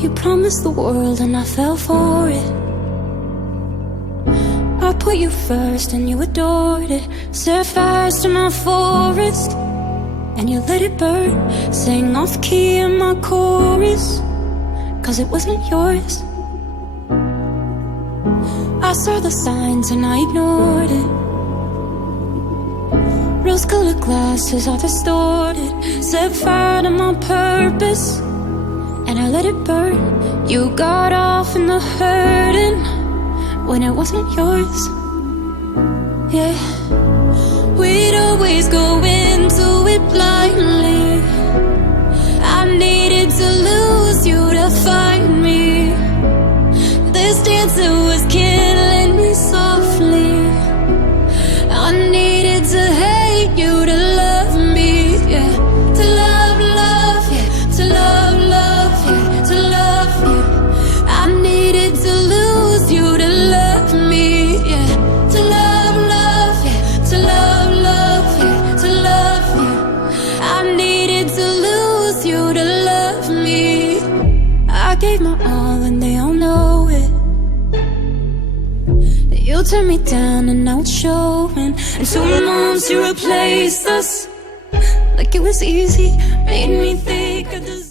You promised the world and I fell for it. I put you first and you adored it. Set fires to my forest and you let it burn. Sang off key in my chorus, cause it wasn't yours. I saw the signs and I ignored it. Rose-colored glasses are distorted. Set fire to my purpose and I let it burn. You got off in the hurting when it wasn't yours. Yeah, we'd always go into it blindly. I needed to lose you to find me. This dancer was killing me softly. I needed to hate you to love me, yeah. To love, love, yeah. To love, love, yeah. To love you. I needed to lose you to love me, yeah. To love, love, yeah. To love, love, yeah. To love you. I needed to lose you to love me. I gave my all and they all know it. You turned me down and now it's showing. And 2 months you replaced us like it was easy. Made me think I deserved